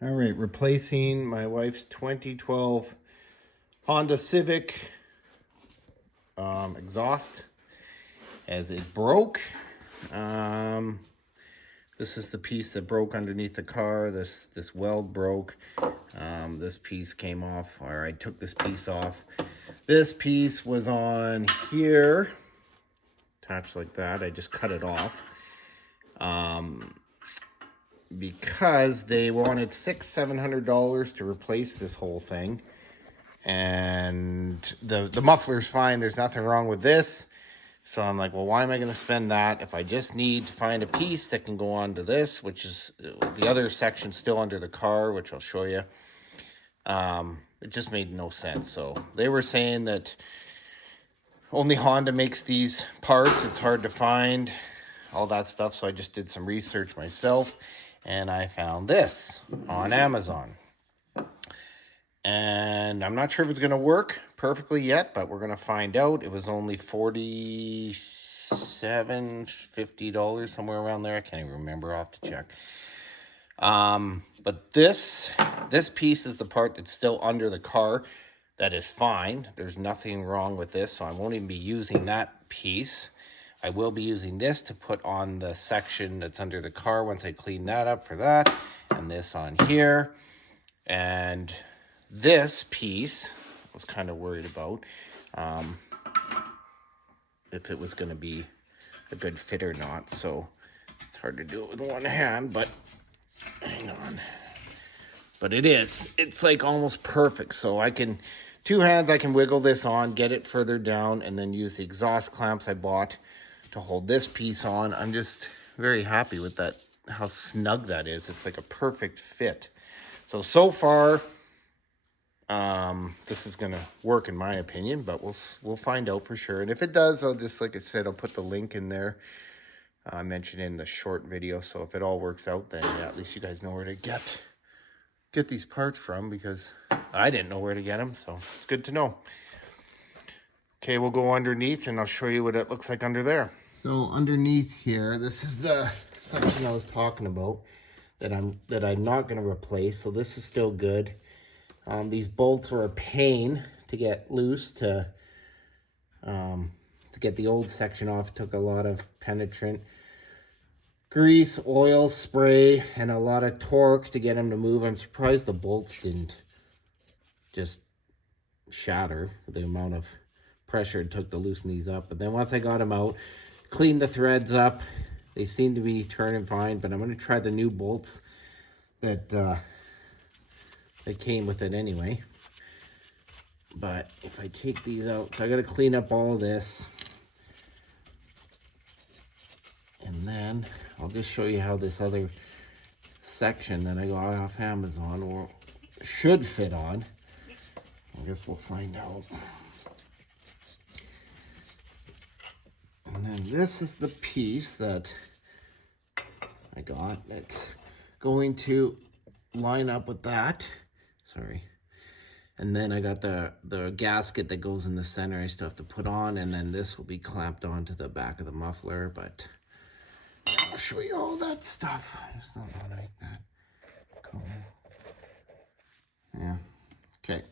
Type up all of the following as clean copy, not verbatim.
All right, replacing my wife's 2012 Honda Civic exhaust as it broke. This is the piece that broke underneath the car. This weld broke. This piece came off, or I took this piece off. This piece was on here, attached like that. I just cut it off. Because they wanted $700 to replace this whole thing, and the muffler's fine. There's nothing wrong with this. So I'm like, well, why am I going to spend that if I just need to find a piece that can go onto this, which is the other section still under the car, which I'll show you. It just made no sense. So they were saying that only Honda makes these parts. It's hard to find, all that stuff. So I just did some research myself, and I found this on Amazon. And I'm not sure if it's going to work perfectly yet, but we're going to find out. It was only $50, somewhere around there. I can't even remember. I'll have to check. But this piece is the part that's still under the car. That is fine. There's nothing wrong with this, so I won't even be using that piece. I will be using this to put on the section that's under the car once I clean that up for that. And this on here. And this piece I was kind of worried about if it was going to be a good fit or not. So it's hard to do it with one hand, but hang on. But it is. It's like almost perfect. So I can, two hands, I can wiggle this on, get it further down, and then use the exhaust clamps I bought to hold this piece on. I'm just very happy with that, how snug that is. It's like a perfect fit. So far, this is going to work in my opinion, but we'll find out for sure. And if it does, I'll just, like I said, I'll put the link in there. I mentioned in the short video. So if it all works out, then yeah, at least you guys know where to get these parts from, because I didn't know where to get them. So it's good to know. Okay, we'll go underneath and I'll show you what it looks like under there. So underneath here, this is the section I was talking about that I'm not going to replace. So this is still good. These bolts were a pain to get loose to get the old section off. It took a lot of penetrant grease, oil, spray, and a lot of torque to get them to move. I'm surprised the bolts didn't just shatter, the amount of pressure it took to loosen these up. But then once I got them out, cleaned the threads up, they seem to be turning fine. But I'm going to try the new bolts that came with it anyway. But if I take these out, so I got to clean up all of this, and then I'll just show you how this other section that I got off Amazon should fit on. I guess we'll find out. And then this is the piece that I got. It's going to line up with that. Sorry. And then I got the gasket that goes in the center I still have to put on, and then this will be clamped onto the back of the muffler, but I'll show you all that stuff. I just don't want to make that go. Yeah. Okay.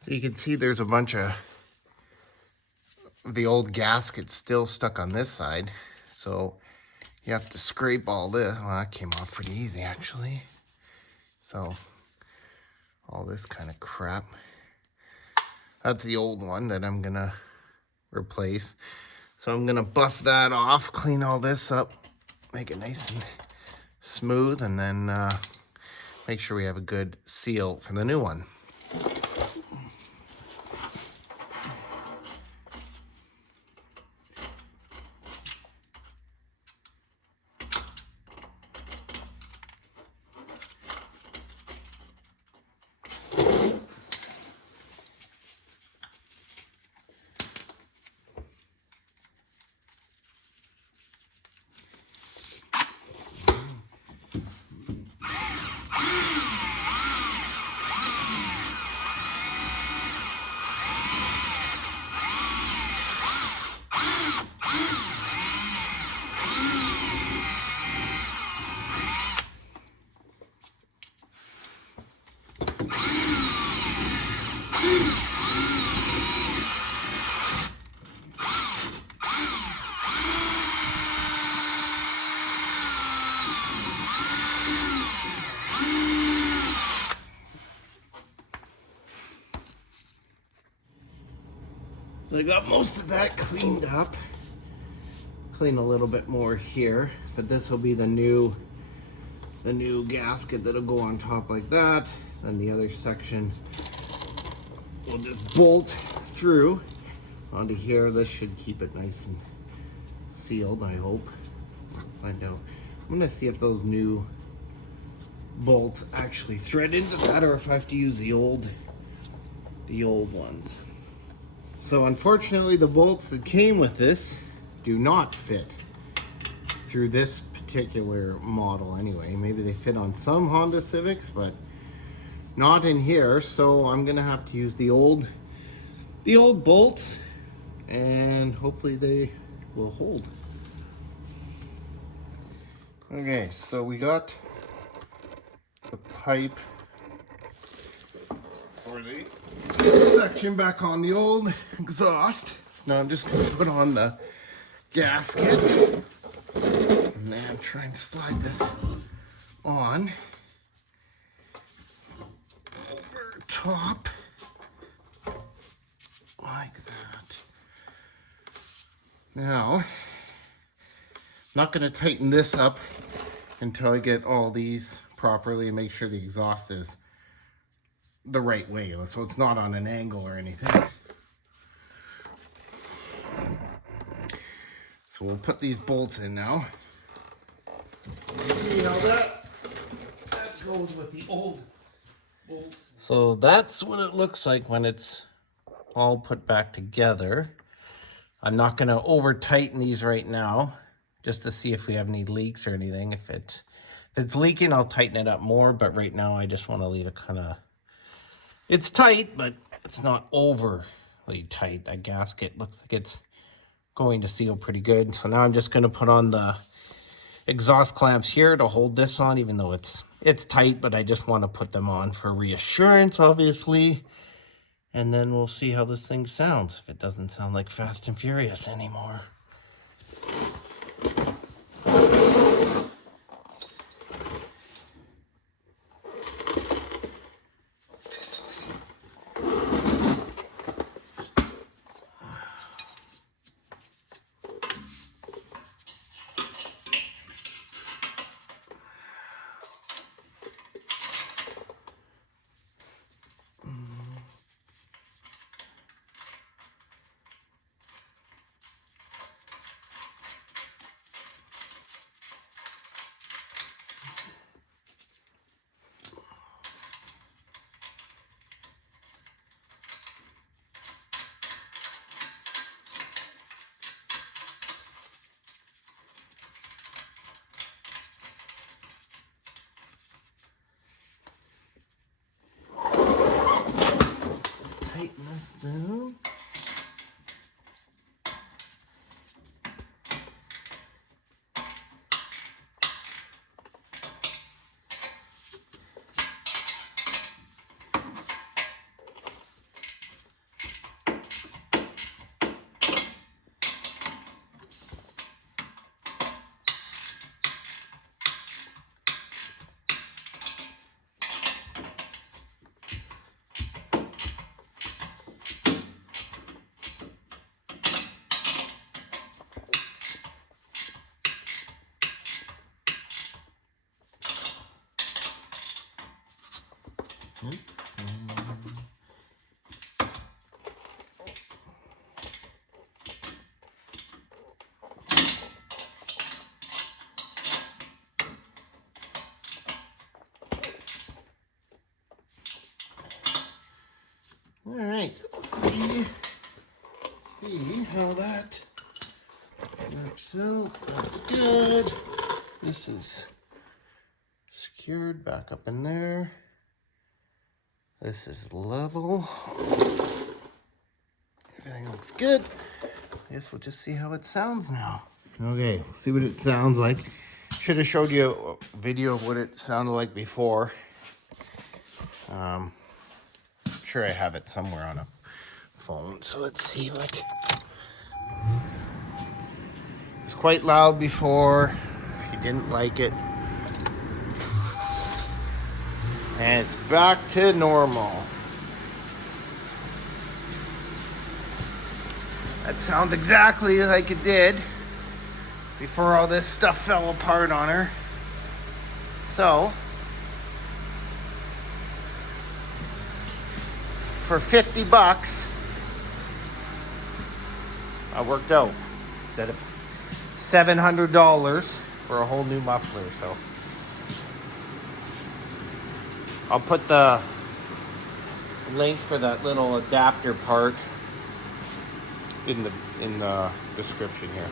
So you can see there's a bunch of the old gaskets still stuck on this side. So you have to scrape all this. Well, that came off pretty easy actually. So all this kind of crap. That's the old one that I'm gonna replace. So I'm gonna buff that off, clean all this up, make it nice and smooth, and then make sure we have a good seal for the new one. So I got most of that cleaned up. Clean a little bit more here, but this will be the new gasket that'll go on top like that. Then the other section will just bolt through onto here. This should keep it nice and sealed, I hope. Find out. I'm gonna see if those new bolts actually thread into that or if I have to use the old ones. So unfortunately the bolts that came with this do not fit through this particular model anyway. Maybe they fit on some Honda Civics, but not in here. So I'm gonna have to use the old bolts, and hopefully they will hold. Okay, so we got the pipe for the section back on the old exhaust. So now I'm just going to put on the gasket and then try and slide this on over top like that. Now, I'm not going to tighten this up until I get all these properly and make sure the exhaust is the right way, so it's not on an angle or anything. So we'll put these bolts in now. See how that goes with the old bolts. So that's what it looks like when it's all put back together. I'm not going to over tighten these right now, just to see if we have any leaks or anything. If it's leaking, I'll tighten it up more, but right now I just want to leave it kind of, it's tight, but it's not overly tight. That gasket looks like it's going to seal pretty good. So now I'm just going to put on the exhaust clamps here to hold this on, even though it's tight, but I just want to put them on for reassurance, obviously. And then we'll see how this thing sounds, if it doesn't sound like Fast and Furious anymore. Oops. All right, let's see how that works out. That's good. This is secured back up in there. This is level. Everything looks good. I guess we'll just see how it sounds now. Okay, we'll see what it sounds like. Should have showed you a video of what it sounded like before. I'm sure I have it somewhere on a phone, so let's see what. It was quite loud before. She didn't like it. And it's back to normal. That sounds exactly like it did before all this stuff fell apart on her. So, for 50 bucks, I worked out instead of $700 for a whole new muffler. So, I'll put the link for that little adapter part in the description here.